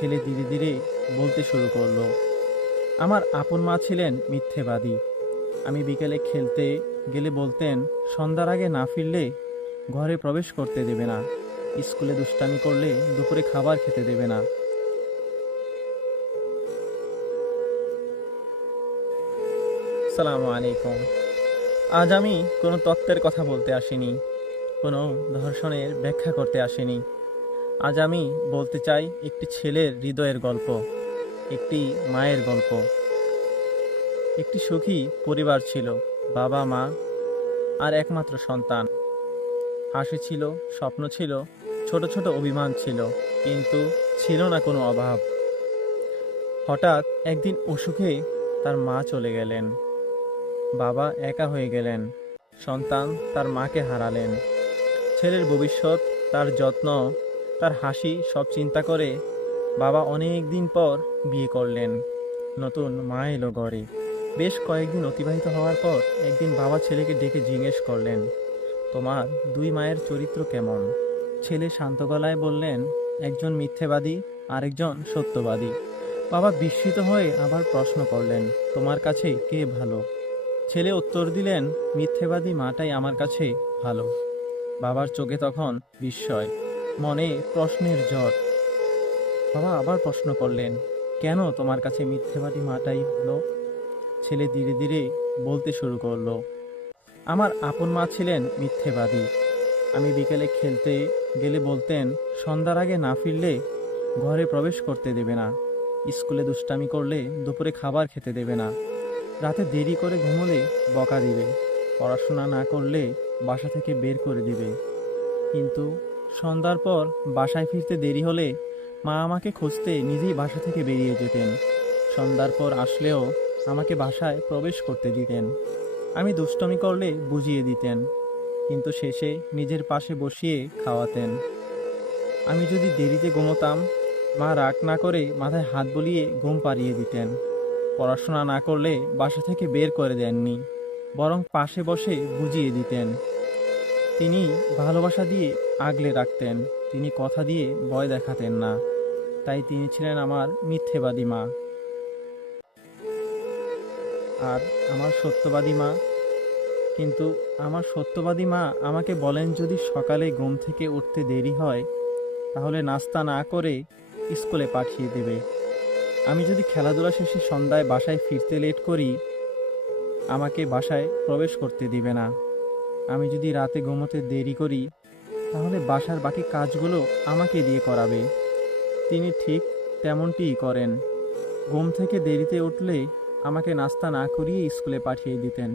ছেলে ধীরে ধীরে বলতে শুরু করলো, আমার আপন মা ছিলেন মিথ্যেবাদী। আমি বিকেলে খেলতে গেলে বলতেন, সন্ধ্যার আগে না ফিরলে ঘরে প্রবেশ করতে দেবে না, স্কুলে দুষ্টামি করলে দুপুরে খাবার খেতে দেবে না। সালামু আলাইকুম। আজ আমি কোনো তত্ত্বের কথা বলতে আসিনি, কোনো ধর্ষণের ব্যাখ্যা করতে আসিনি। আজ আমি বলতে চাই একটি ছেলের হৃদয়ের গল্প, একটি মায়ের গল্প। একটি সুখী পরিবার ছিল, বাবা মা আর একমাত্র সন্তান। হাসি ছিল, স্বপ্ন ছিল, ছোট ছোট অভিমান ছিল, কিন্তু ছিল না কোনো অভাব। হঠাৎ একদিন অসুখে তার মা চলে গেলেন, বাবা একা হয়ে গেলেন, সন্তান তার মাকে হারালেন। ছেলের ভবিষ্যৎ, তার যত্ন, তার হাসি সব চিন্তা করে বাবা অনেক দিন পর বিয়ে করলেন। নতুন মা এলো ঘরে। বেশ কয়েকদিন অতিবাহিত হওয়ার পর একদিন বাবা ছেলেকে ডেকে জিজ্ঞেস করলেন, তোমার দুই মায়ের চরিত্র কেমন? ছেলে শান্ত গলায় বললেন, একজন মিথ্যেবাদী, আরেকজন সত্যবাদী। বাবা বিস্মিত হয়ে আবার প্রশ্ন করলেন, তোমার কাছে কে ভালো? ছেলে উত্তর দিলেন, মিথ্যেবাদী মাটাই আমার কাছে ভালো। বাবার চোখে তখন বিস্ময়, মনে প্রশ্নের ঝড়। বাবা আবার প্রশ্ন করলেন, কেন তোমার কাছে মিথ্যেবাদী মাটাই ভালো? ছেলে ধীরে ধীরে বলতে শুরু করলো, আমার আপন মা ছিলেন মিথ্যেবাদী। আমি বিকেলে খেলতে গেলে বলতেন, সন্ধ্যার আগে না ফিরলে ঘরে প্রবেশ করতে দেবে না, স্কুলে দুষ্টামি করলে দুপুরে খাবার খেতে দেবে না, রাতে দেরি করে ঘুমোলে বকা দিবে, পড়াশোনা না করলে বাসা থেকে বের করে দিবে। কিন্তু সন্ধ্যার পর বাসায় ফিরতে দেরি হলে মা আমাকে খুঁজতে নিজেই বাসা থেকে বেরিয়ে যেতেন। সন্ধ্যার পর আসলেও আমাকে বাসায় প্রবেশ করতে দিতেন। আমি দুষ্টমি করলে বুঝিয়ে দিতেন, কিন্তু শেষে নিজের পাশে বসিয়ে খাওয়াতেন। আমি যদি দেরিতে ঘুমোতাম, মা রাগ না করে মাথায় হাত বুলিয়ে ঘুম পাড়িয়ে দিতেন। পড়াশোনা না করলে বাসা থেকে বের করে দেননি, বরং পাশে বসে বুঝিয়ে দিতেন। তিনি ভালোবাসা দিয়ে আগলে রাখতেন, তিনি কথা দিয়ে ভয় দেখাতেন না। তাই তিনি ছিলেন আমার মিথ্যেবাদী মা। আর আমার সত্যবাদী মা, কিন্তু আমার সত্যবাদী মা আমাকে বলেন, যদি সকালে ঘুম থেকে উঠতে দেরি হয় তাহলে নাস্তা না করে স্কুলে পাঠিয়ে দেবে। আমি যদি খেলাধুলা শেষে সন্ধ্যায় বাসায় ফিরতে লেট করি, আমাকে বাসায় প্রবেশ করতে দিবে না। আমি যদি রাতে ঘুমোতে দেরি করি, তাহলে বাসার বাকি কাজগুলো আমাকে দিয়ে করাবে। তিনি ঠিক তেমনটিই করেন। ঘুম থেকে দেরিতে উঠলে আমাকে নাস্তা না করিয়ে স্কুলে পাঠিয়ে দিতেন।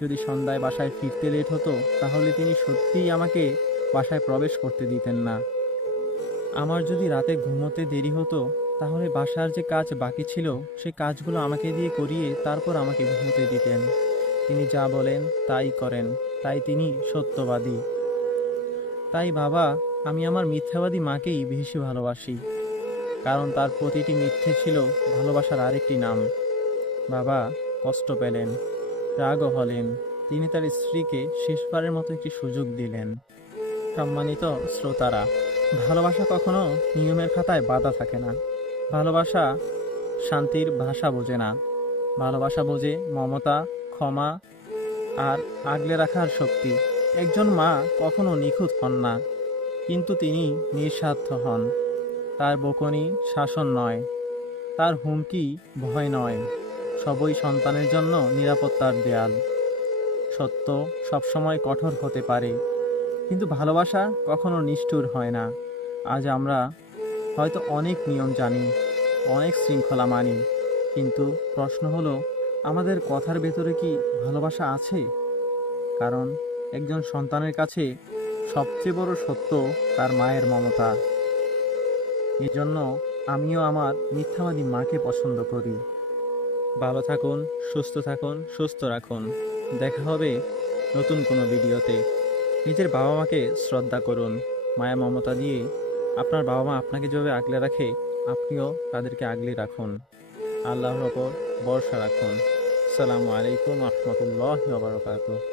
যদি সন্ধ্যায় বাসায় ফিরতে লেট হতো, তাহলে তিনি সত্যিই আমাকে বাসায় প্রবেশ করতে দিতেন না। আমার যদি রাতে ঘুমোতে দেরি হতো, তাহলে বাসার যে কাজ বাকি ছিল সে কাজগুলো আমাকে দিয়ে করিয়ে তারপর আমাকে ঘুমোতে দিতেন। তিনি যা বলেন তাই করেন, তাই তিনি সত্যবাদী। তাই বাবা, আমি আমার মিথ্যাবাদী মাকেই বেশি ভালোবাসি, কারণ তার প্রতিটি মিথ্যে ছিল ভালোবাসার আরেকটি নাম। বাবা কষ্ট পেলেন, রাগও হলেন। তিনি তার স্ত্রীকে শেষবারের মতো একটি সুযোগ দিলেন। সম্মানিত শ্রোতারা, ভালোবাসা কখনো নিয়মের খাতায় বাঁধা থাকে না। ভালোবাসা শান্তির ভাষা বোঝে না। ভালোবাসা বোঝে মমতা, ক্ষমা আর আগলে রাখার শক্তি। একজন মা কখনো নিখুঁত হন না, কিন্তু তিনি নিঃস্বার্থ হন। তার বকুনি শাসন নয়, তার হুমকি ভয় নয়, সবই সন্তানের জন্য নিরাপত্তার দেয়াল। সত্য সবসময় কঠোর হতে পারে, কিন্তু ভালোবাসা কখনো নিষ্ঠুর হয় না। আজ আমরা হয়তো অনেক নিয়ম জানি, অনেক শৃঙ্খলা মানি, কিন্তু প্রশ্ন হলো, আমাদের কথার ভেতরে কি ভালোবাসা আছে? কারণ একজন সন্তানের কাছে সবচেয়ে বড় সত্য তার মায়ের মমতা। এজন্য আমিও আমার মিথ্যাবাদী মাকে পছন্দ করি। ভালো থাকুন, সুস্থ থাকুন, সুস্থ রাখুন। দেখা হবে নতুন কোনো ভিডিওতে। নিজের বাবা মাকে শ্রদ্ধা করুন, মায়া মমতা দিয়ে আপনার বাবা মা আপনাকে যেভাবে আগলে রাখে, আপনিও তাদেরকে আগলে রাখুন। আল্লাহর ওপর ভরসা রাখুন। আসসালামু আলাইকুম রহমতুল্লাহ বারাকাতুহু।